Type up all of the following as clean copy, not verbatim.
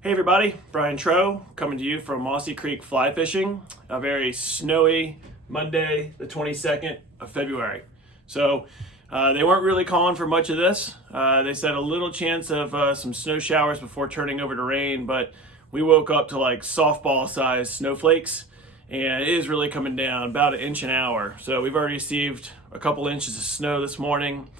Hey everybody, Brian Troe coming to you from Mossy Creek Fly Fishing, a very snowy Monday, the 22nd of February. So they weren't really calling for much of this. They said a little chance of some snow showers before turning over to rain, but we woke up to like softball sized snowflakes, and it is really coming down about an inch an hour. So we've already received a couple inches of snow this morning.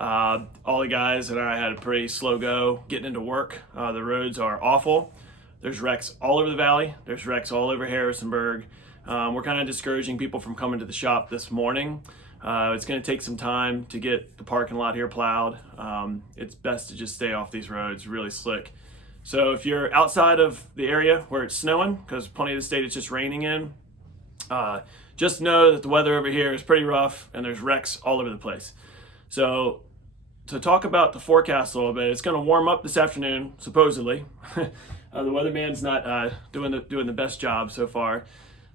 All the guys and I had a pretty slow go getting into work. The roads are awful. There's wrecks all over the valley. There's wrecks all over Harrisonburg. We're kind of discouraging people from coming to the shop this morning. It's going to take some time to get the parking lot here plowed. It's best to just stay off these roads, really slick. So if you're outside of the area where it's snowing, because plenty of the state it's just raining in, just know that the weather over here is pretty rough and there's wrecks all over the place. So to talk about the forecast a little bit, it's going to warm up this afternoon, supposedly. The weatherman's not doing the best job so far.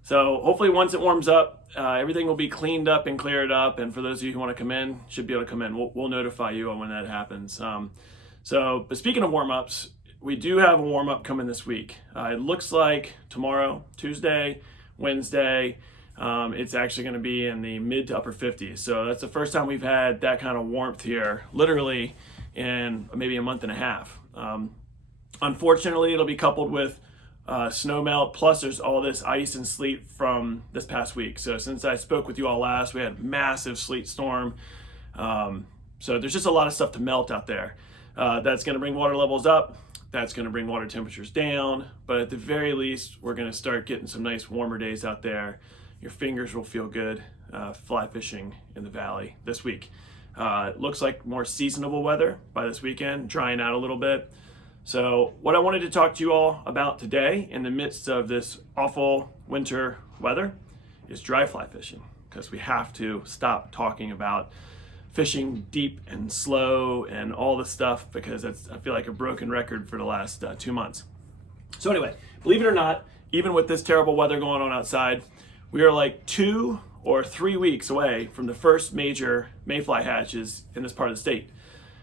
So hopefully once it warms up, everything will be cleaned up and cleared up. And for those of you who want to come in, should be able to come in. We'll notify you on when that happens. But speaking of warm-ups, we do have a warm-up coming this week. It looks like tomorrow, Tuesday, Wednesday, it's actually going to be in the mid to upper 50s. So that's the first time we've had that kind of warmth here, literally in maybe a month and a half. Unfortunately, it'll be coupled with snow melt, plus there's all this ice and sleet from this past week. So since I spoke with you all last, we had a massive sleet storm. So there's just a lot of stuff to melt out there. That's going to bring water levels up. That's going to bring water temperatures down. But at the very least, we're going to start getting some nice warmer days out there. Your fingers will feel good fly fishing in the valley this week. It looks like more seasonable weather by this weekend, drying out a little bit. So what I wanted to talk to you all about today in the midst of this awful winter weather is dry fly fishing, because we have to stop talking about fishing deep and slow and all this stuff, because I feel like a broken record for the last 2 months. So anyway, believe it or not, even with this terrible weather going on outside, we are like 2 or 3 weeks away from the first major mayfly hatches in this part of the state.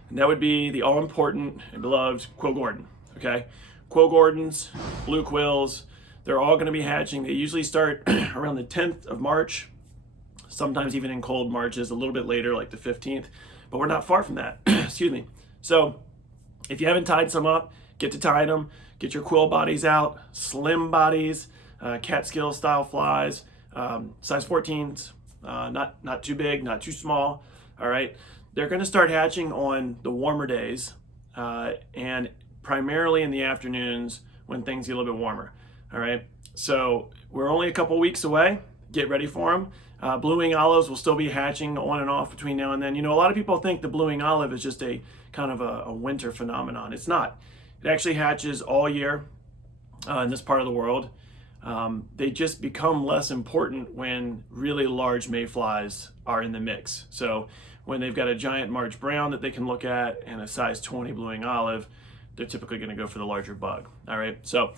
And that would be the all-important and beloved Quill Gordon, okay? Quill Gordons, blue quills, they're all gonna be hatching. They usually start around the 10th of March, sometimes even in cold Marches, a little bit later, like the 15th, but we're not far from that, excuse me. So if you haven't tied some up, get to tying them, get your quill bodies out, slim bodies, Catskill style flies, size 14s, not too big, not too small. All right, they're going to start hatching on the warmer days and primarily in the afternoons when things get a little bit warmer. All right, so we're only a couple weeks away. Get ready for them. Blue wing olives will still be hatching on and off between now and then. You know, a lot of people think the blue wing olive is just a kind of a winter phenomenon. It's not. It actually hatches all year in this part of the world. They just become less important when really large mayflies are in the mix. So when they've got a giant March brown that they can look at and a size 20 blue wing olive, they're typically going to go for the larger bug. All right, so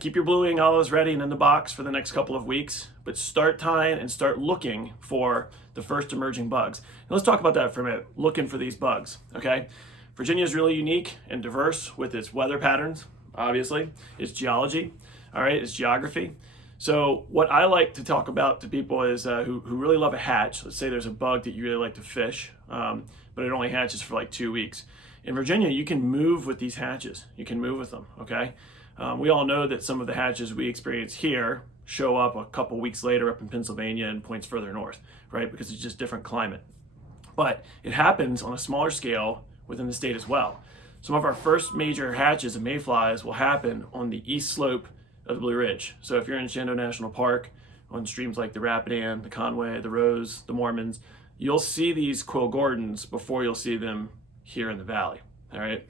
keep your blue wing olives ready and in the box for the next couple of weeks, but start tying and start looking for the first emerging bugs. And let's talk about that for a minute, looking for these bugs, okay? Virginia is really unique and diverse with its weather patterns, obviously, its geology. All right, it's geography. So what I like to talk about to people is who really love a hatch. Let's say there's a bug that you really like to fish, but it only hatches for like 2 weeks. In Virginia, you can move with these hatches. You can move with them, okay? We all know that some of the hatches we experience here show up a couple weeks later up in Pennsylvania and points further north, right? Because it's just different climate. But it happens on a smaller scale within the state as well. Some of our first major hatches of mayflies will happen on the east slope of the Blue Ridge. So if you're in Shenandoah National Park, on streams like the Rapidan, the Conway, the Rose, the Mormons, you'll see these Quill Gordons before you'll see them here in the valley, all right?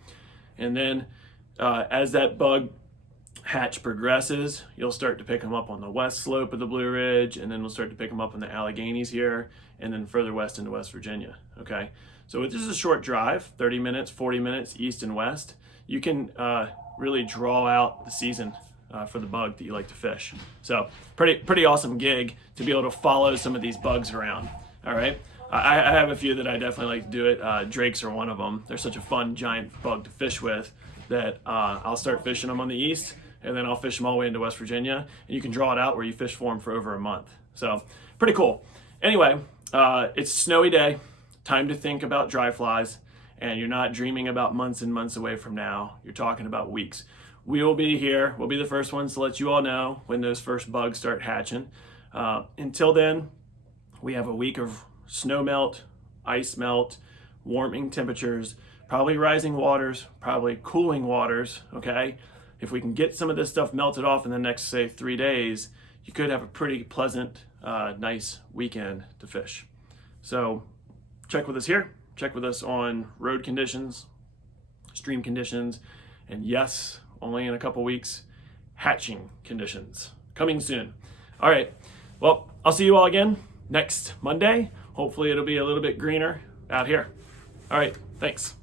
And then as that bug hatch progresses, you'll start to pick them up on the west slope of the Blue Ridge, and then we'll start to pick them up in the Alleghenies here, and then further west into West Virginia, okay? So this is a short drive, 30 minutes, 40 minutes, east and west. You can really draw out the season for the bug that you like to fish. So pretty awesome gig to be able to follow some of these bugs around, all right? I have a few that I definitely like to do it. Drakes are one of them. They're such a fun giant bug to fish with that I'll start fishing them on the east, and then I'll fish them all the way into West Virginia, and you can draw it out where you fish for them for over a month. So pretty cool. Anyway, it's a snowy day, time to think about dry flies, and you're not dreaming about months and months away from now. You're talking about weeks. We will be here. We'll be the first ones to let you all know when those first bugs start hatching. Until then, we have a week of snow melt, ice melt, warming temperatures, probably rising waters, probably cooling waters, okay? If we can get some of this stuff melted off in the next, say, 3 days, you could have a pretty pleasant, nice weekend to fish. So check with us here, check with us on road conditions, stream conditions, and yes, only in a couple weeks, hatching conditions. Coming soon. All right, well, I'll see you all again next Monday. Hopefully it'll be a little bit greener out here. All right, thanks.